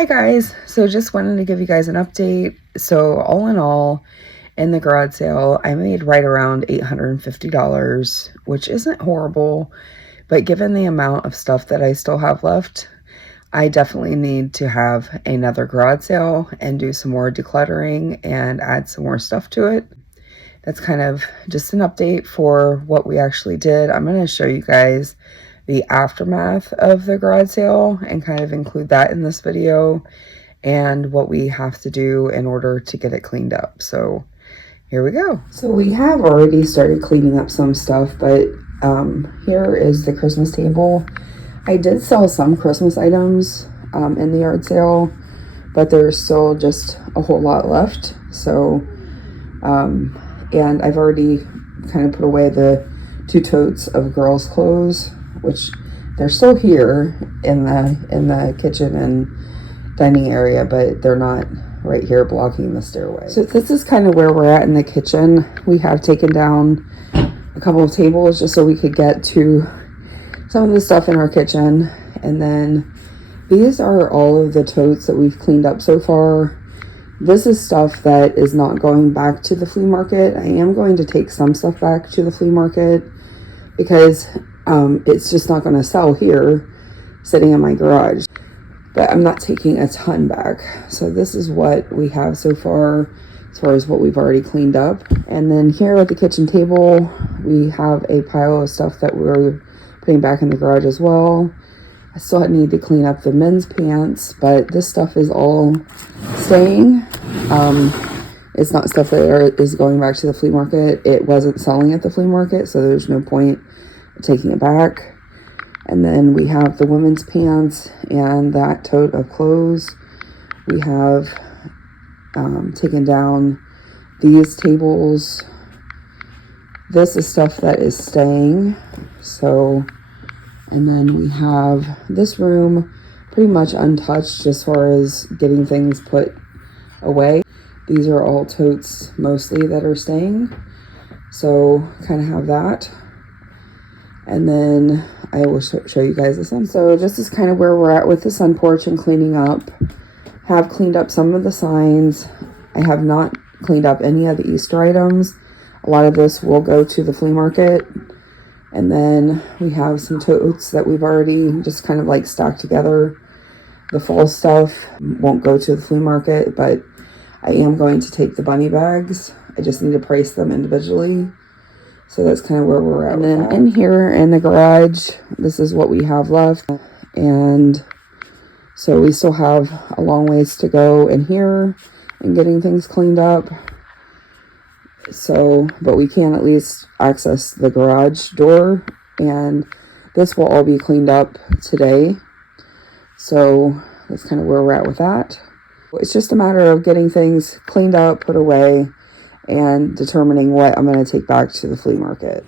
Hi guys, so just wanted to give you guys an update. So all in all, in the garage sale, I made right around $850, which isn't horrible, but given the amount of stuff that I still have left, I definitely need to have another garage sale and do some more decluttering and add some more stuff to it. That's kind of just an update for what we actually did. I'm going to show you guys the aftermath of the garage sale and kind of include that in this video and what we have to do in order to get it cleaned up. So here we go. So we have already started cleaning up some stuff, but here is the Christmas table. I did sell some Christmas items in the yard sale, but there's still just a whole lot left. So and I've already kind of put away the 2 totes of girls' clothes, which they're still here in the kitchen and dining area, but they're not right here blocking the stairway. So this is kind of where we're at in the kitchen. We have taken down a couple of tables just so we could get to some of the stuff in our kitchen. And then these are all of the totes that we've cleaned up so far. This is stuff that is not going back to the flea market. I am going to take some stuff back to the flea market because it's just not going to sell here sitting in my garage. But I'm not taking a ton back. So this is what we have so far as far as what we've already cleaned up. And then here at the kitchen table, we have a pile of stuff that we're putting back in the garage as well. I still need to clean up the men's pants, but this stuff is all staying. It's not stuff that is going back to the flea market. It wasn't selling at the flea market, so there's no point taking it back. And then we have the women's pants and that tote of clothes. We have taken down these tables. This is stuff that is staying. So, and then we have this room pretty much untouched as far as getting things put away. These are all totes mostly that are staying. So kind of have that. And then I will show you guys the sun. So this is kind of where we're at with the sun porch and cleaning up. Have cleaned up some of the signs. I have not cleaned up any of the Easter items. A lot of this will go to the flea market. And then we have some totes that we've already just kind of like stacked together. The fall stuff won't go to the flea market, but I am going to take the bunny bags. I just need to price them individually. So that's kind of where we're at. And then in here in the garage, this is what we have left. And so we still have a long ways to go in here and getting things cleaned up. So, but we can at least access the garage door, and this will all be cleaned up today. So that's kind of where we're at with that. It's just a matter of getting things cleaned up, put away, and determining what I'm going to take back to the flea market.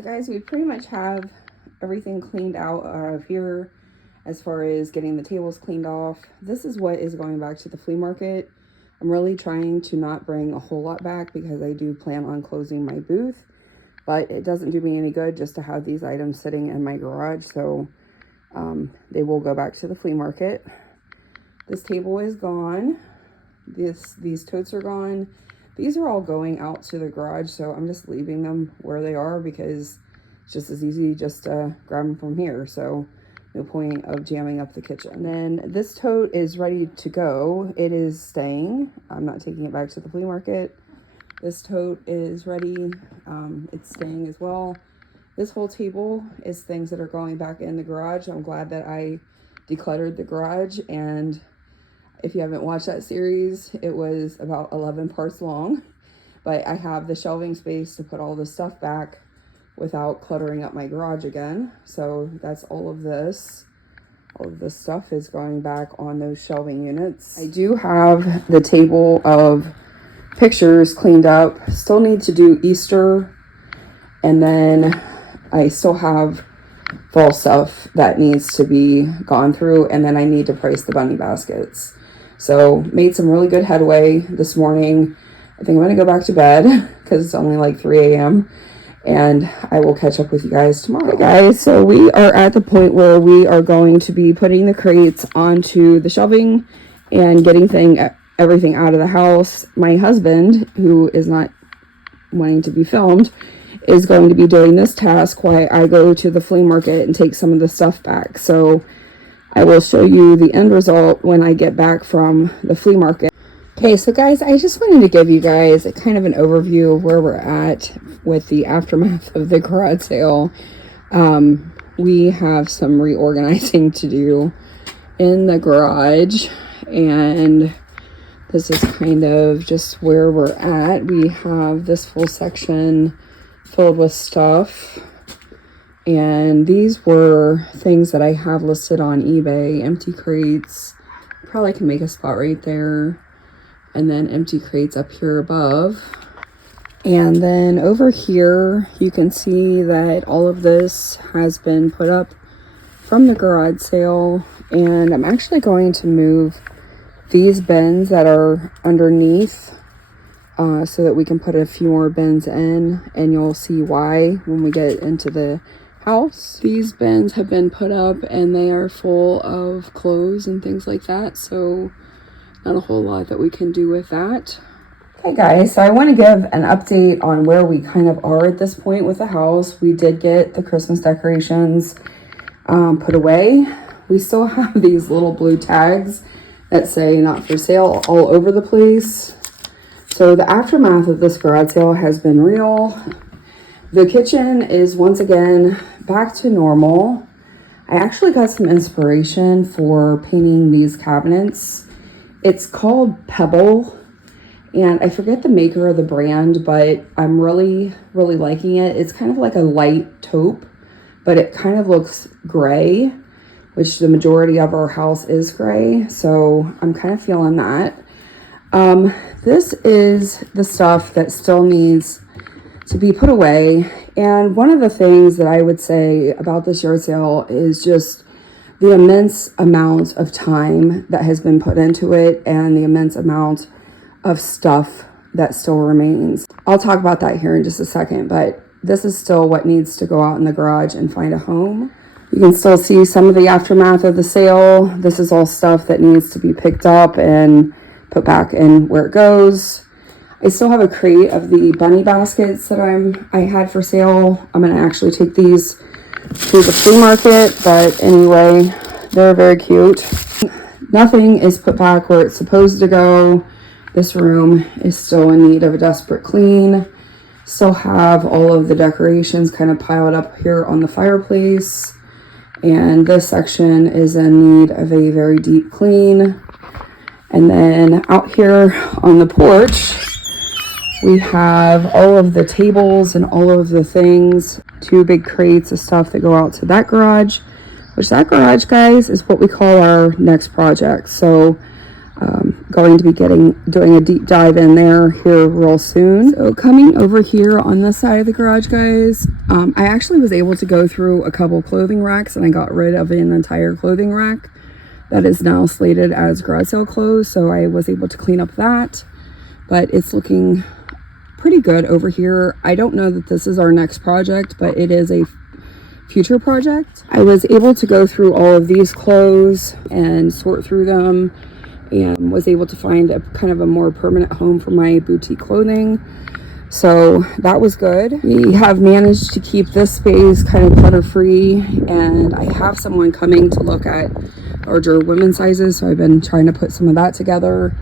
So guys, we pretty much have everything cleaned out of here as far as getting the tables cleaned off. This is what is going back to the flea market. I'm really trying to not bring a whole lot back because I do plan on closing my booth, but it doesn't do me any good just to have these items sitting in my garage. So they will go back to the flea market. This table is gone. These totes are gone. These are all going out to the garage, so I'm just leaving them where they are because it's just as easy just to grab them from here. So no point of jamming up the kitchen. And then this tote is ready to go. It is staying. I'm not taking it back to the flea market. This tote is ready. It's staying as well. This whole table is things that are going back in the garage. I'm glad that I decluttered the garage, and if you haven't watched that series, it was about 11 parts long, but I have the shelving space to put all the stuff back without cluttering up my garage again. So that's all of this. All of this stuff is going back on those shelving units. I do have the table of pictures cleaned up. Still need to do Easter, and then I still have fall stuff that needs to be gone through, and then I need to price the bunny baskets. So made some really good headway this morning. I think I'm going to go back to bed because it's only like 3 a.m. and I will catch up with you guys tomorrow. Okay, guys, so we are at the point where we are going to be putting the crates onto the shelving and getting everything out of the house. My husband, who is not wanting to be filmed, is going to be doing this task while I go to the flea market and take some of the stuff back. So I will show you the end result when I get back from the flea market. Okay, so guys, I just wanted to give you guys a kind of an overview of where we're at with the aftermath of the garage sale. We have some reorganizing to do in the garage, and this is kind of just where we're at. We have this full section filled with stuff. And these were things that I have listed on eBay. Empty crates. Probably can make a spot right there. And then empty crates up here above. And then over here, you can see that all of this has been put up from the garage sale. And I'm actually going to move these bins that are underneath so that we can put a few more bins in. And you'll see why when we get into the house. These bins have been put up and they are full of clothes and things like that, so not a whole lot that we can do with that. Okay guys, so I want to give an update on where we kind of are at this point with the house. We did get the Christmas decorations put away. We still have these little blue tags that say not for sale all over the place. So the aftermath of this garage sale has been real. The kitchen is once again back to normal. I actually got some inspiration for painting these cabinets. It's called Pebble, and I forget the maker of the brand, but I'm really liking it. It's kind of like a light taupe, but it kind of looks gray, which the majority of our house is gray, so I'm kind of feeling that. This is the stuff that still needs to be put away. And one of the things that I would say about this yard sale is just the immense amount of time that has been put into it and the immense amount of stuff that still remains. I'll talk about that here in just a second, but this is still what needs to go out in the garage and find a home. You can still see some of the aftermath of the sale. This is all stuff that needs to be picked up and put back in where it goes. I still have a crate of the bunny baskets that I had for sale. I'm going to actually take these to the flea market, but anyway, they're very cute. Nothing is put back where it's supposed to go. This room is still in need of a desperate clean. Still have all of the decorations kind of piled up here on the fireplace. And this section is in need of a very deep clean. And then out here on the porch, we have all of the tables and all of the things, 2 big crates of stuff that go out to that garage, which that garage, guys, is what we call our next project. So going to be doing a deep dive in there here real soon. So coming over here on this side of the garage, guys, I actually was able to go through a couple clothing racks, and I got rid of an entire clothing rack that is now slated as garage sale clothes. So I was able to clean up that, but it's looking pretty good over here. I don't know that this is our next project, but it is a future project. I was able to go through all of these clothes and sort through them, and was able to find a kind of a more permanent home for my boutique clothing. So that was good. We have managed to keep this space kind of clutter free, and I have someone coming to look at larger women's sizes, so I've been trying to put some of that together.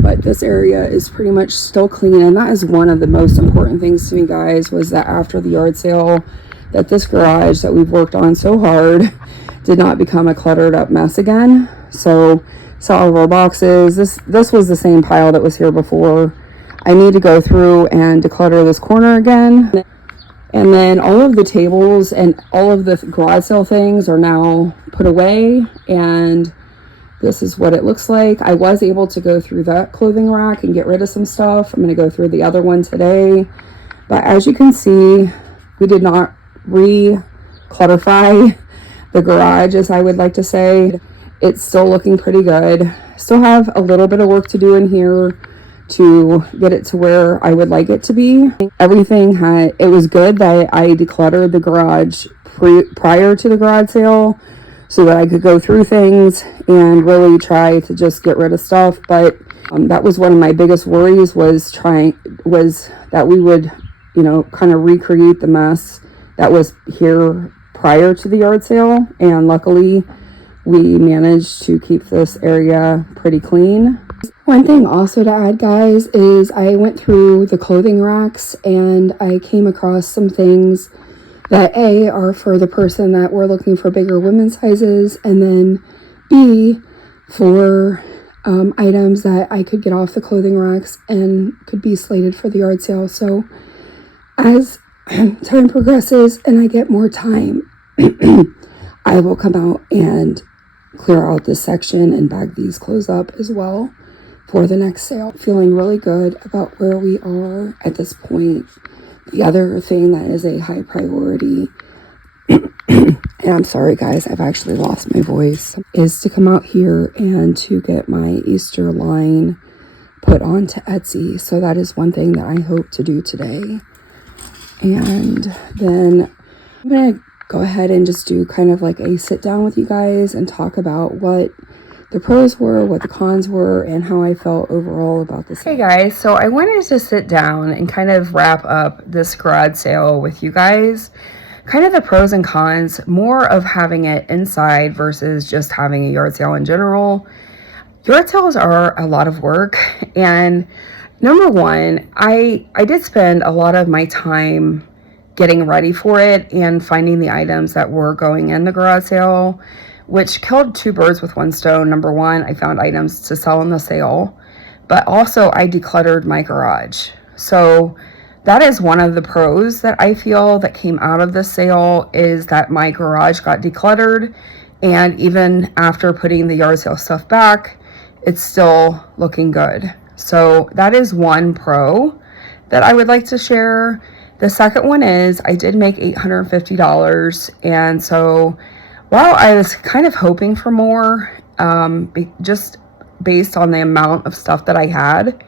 But this area is pretty much still clean, and that is one of the most important things to me, guys, was that after the yard sale, that this garage that we've worked on so hard did not become a cluttered up mess again. So all of our boxes, this was the same pile that was here before. I need to go through and declutter this corner again. And then all of the tables and all of the garage sale things are now put away, and this is what it looks like. I was able to go through that clothing rack and get rid of some stuff. I'm going to go through the other one today. But as you can see, we did not re-clutterify the garage, as I would like to say. It's still looking pretty good. Still have a little bit of work to do in here to get it to where I would like it to be. It was good that I decluttered the garage prior to the garage sale, so that I could go through things and really try to just get rid of stuff. But that was one of my biggest worries, was that we would, kind of recreate the mess that was here prior to the yard sale. And luckily, we managed to keep this area pretty clean. One thing also to add, guys, is I went through the clothing racks and I came across some things that A, are for the person that we're looking for bigger women's sizes, and then B, for items that I could get off the clothing racks and could be slated for the yard sale. So as time progresses and I get more time, I will come out and clear out this section and bag these clothes up as well for the next sale. Feeling really good about where we are at this point. The other thing that is a high priority, and I'm sorry guys, I've actually lost my voice, is to come out here and to get my Easter line put onto Etsy. So that is one thing that I hope to do today. And then I'm going to go ahead and just do kind of like a sit down with you guys and talk about what the pros were, what the cons were, and how I felt overall about this. Hey guys, so I wanted to sit down and kind of wrap up this garage sale with you guys. Kind of the pros and cons, more of having it inside versus just having a yard sale in general. Yard sales are a lot of work, and number one, I did spend a lot of my time getting ready for it and finding the items that were going in the garage sale, which killed two birds with one stone. Number one, I found items to sell in the sale, but also I decluttered my garage. So that is one of the pros that I feel that came out of the sale, is that my garage got decluttered, and even after putting the yard sale stuff back, it's still looking good. So that is one pro that I would like to share. The second one is I did make $850, and so while I was kind of hoping for more, just based on the amount of stuff that I had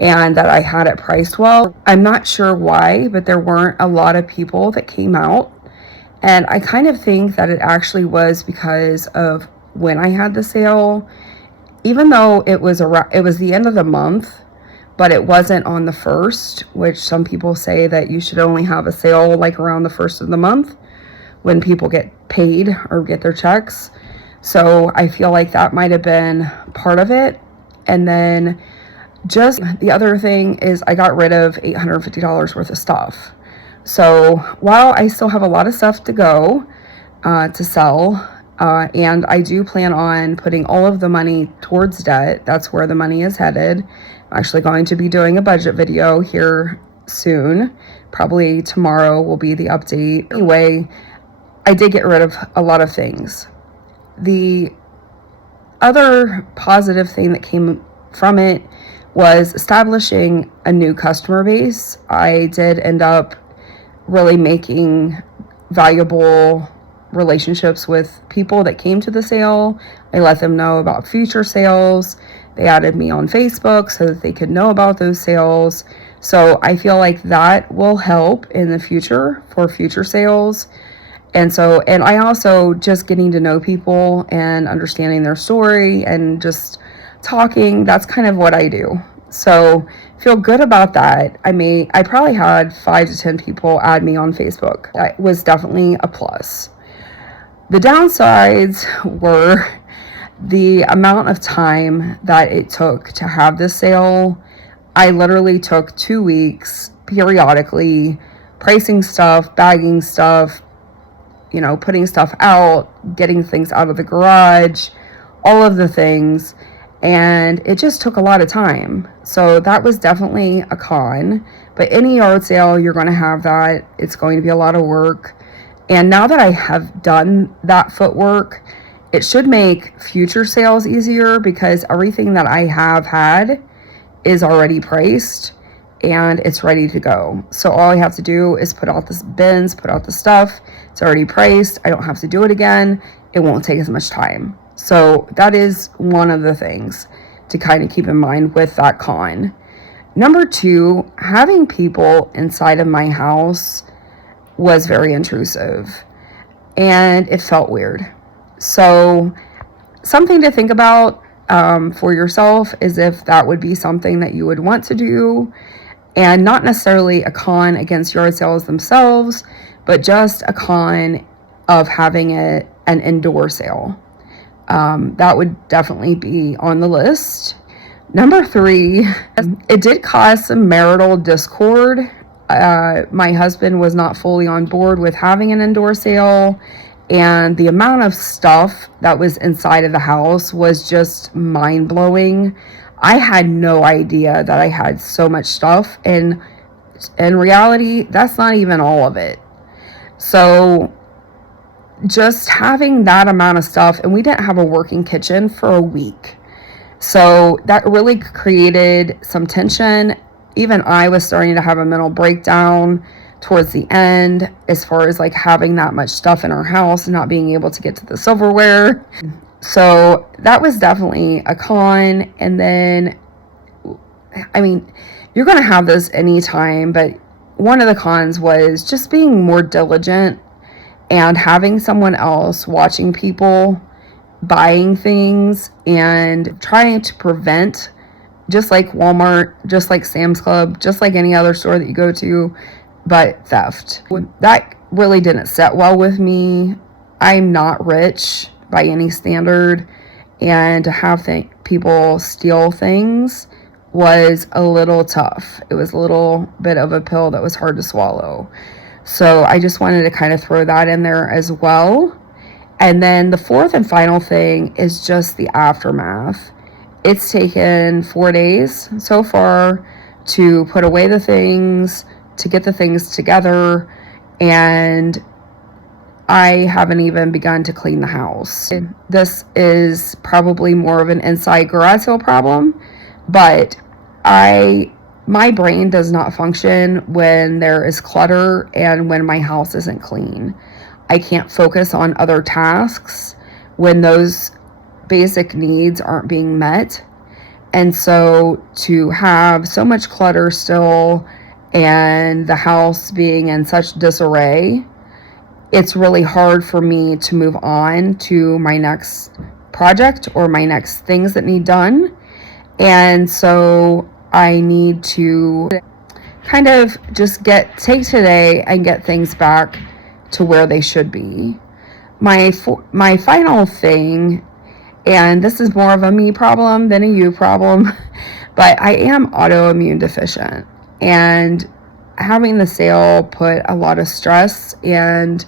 and that I had it priced well, I'm not sure why, but there weren't a lot of people that came out. And I kind of think that it actually was because of when I had the sale, even though it was the end of the month, but it wasn't on the 1st, which some people say that you should only have a sale like around the 1st of the month when people get paid or get their checks. So I feel like that might have been part of it. And then just the other thing is I got rid of $850 worth of stuff. So while I still have a lot of stuff to go to sell, and I do plan on putting all of the money towards debt, that's where the money is headed. I'm actually going to be doing a budget video here soon. Probably tomorrow will be the update. Anyway, I did get rid of a lot of things. The other positive thing that came from it was establishing a new customer base. I did end up really making valuable relationships with people that came to the sale. I let them know about future sales. They added me on Facebook so that they could know about those sales. So I feel like that will help in the future for future sales. And I also just getting to know people and understanding their story and just talking, that's kind of what I do. So feel good about that. I probably had 5 to 10 people add me on Facebook. That was definitely a plus. The downsides were the amount of time that it took to have this sale. I literally took 2 weeks periodically pricing stuff, bagging stuff, putting stuff out, getting things out of the garage, all of the things. And it just took a lot of time. So that was definitely a con. But any yard sale, you're going to have that. It's going to be a lot of work. And now that I have done that footwork, it should make future sales easier because everything that I have had is already priced and it's ready to go. So all I have to do is put out the bins, put out the stuff. It's already priced. I don't have to do it again. It won't take as much time. So that is one of the things to kind of keep in mind with that con. Number 2, having people inside of my house was very intrusive and it felt weird. So something to think about for yourself is if that would be something that you would want to do, and not necessarily a con against yard sales themselves, but just a con of having an indoor sale. That would definitely be on the list. Number 3, it did cause some marital discord. My husband was not fully on board with having an indoor sale, and the amount of stuff that was inside of the house was just mind-blowing. I had no idea that I had so much stuff, and in reality, that's not even all of it. So just having that amount of stuff, and we didn't have a working kitchen for a week. So that really created some tension. Even I was starting to have a mental breakdown towards the end as far as like having that much stuff in our house and not being able to get to the silverware. So that was definitely a con. And then, you're going to have this anytime, but one of the cons was just being more diligent and having someone else watching people buying things and trying to prevent, just like Walmart, just like Sam's Club, just like any other store that you go to, but theft. That really didn't set well with me. I'm not rich by any standard, and to have people steal things was a little tough. It was a little bit of a pill that was hard to swallow. So I just wanted to kind of throw that in there as well. And then the 4th and final thing is just the aftermath. It's taken 4 days so far to put away the things, to get the things together, and I haven't even begun to clean the house. This is probably more of an inside garage sale problem, but my brain does not function when there is clutter and when my house isn't clean. I can't focus on other tasks when those basic needs aren't being met. And so to have so much clutter still and the house being in such disarray, it's really hard for me to move on to my next project or my next things that need done. And so I need to kind of just take today and get things back to where they should be. My final thing, and this is more of a me problem than a you problem, but I am autoimmune deficient, and having the sale put a lot of stress and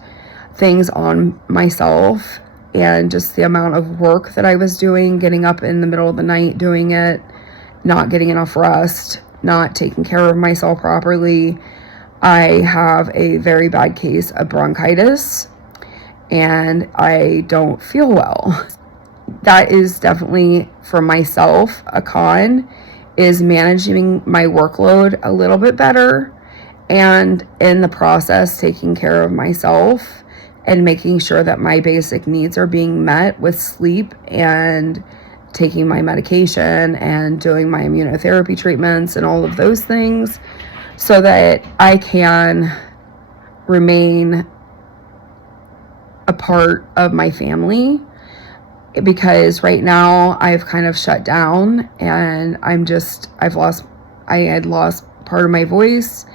things on myself, and just the amount of work that I was doing, getting up in the middle of the night doing it, not getting enough rest, not taking care of myself properly. I have a very bad case of bronchitis and I don't feel well. that is definitely for myself a con, is managing my workload a little bit better, and in the process taking care of myself and making sure that my basic needs are being met with sleep and taking my medication and doing my immunotherapy treatments and all of those things, so that I can remain a part of my family. Because right now I've kind of shut down, and I had lost part of my voice,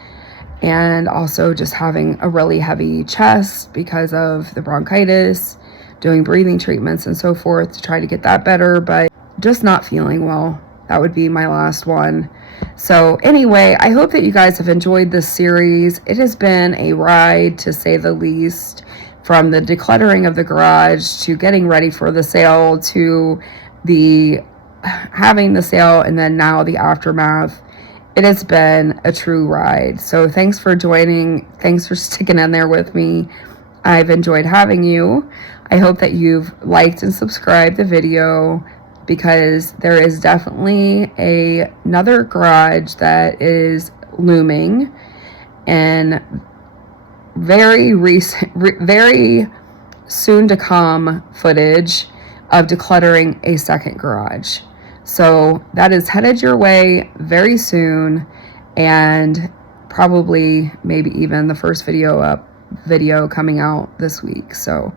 and also just having a really heavy chest because of the bronchitis, doing breathing treatments and so forth to try to get that better, but just not feeling well. That would be my last one. So anyway, I hope that you guys have enjoyed this series. It has been a ride, to say the least, from the decluttering of the garage to getting ready for the sale to the having the sale, and then now the aftermath. It has been a true ride. So thanks for joining. Thanks for sticking in there with me. I've enjoyed having you. I hope that you've liked and subscribed the video, because there is definitely another garage that is looming, and very recent, very soon to come footage of decluttering a second garage. So that is headed your way very soon, and probably maybe even the first video coming out this week. So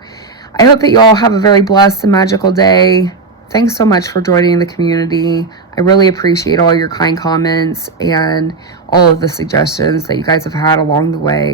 I hope that you all have a very blessed and magical day. Thanks so much for joining the community. I really appreciate all your kind comments and all of the suggestions that you guys have had along the way.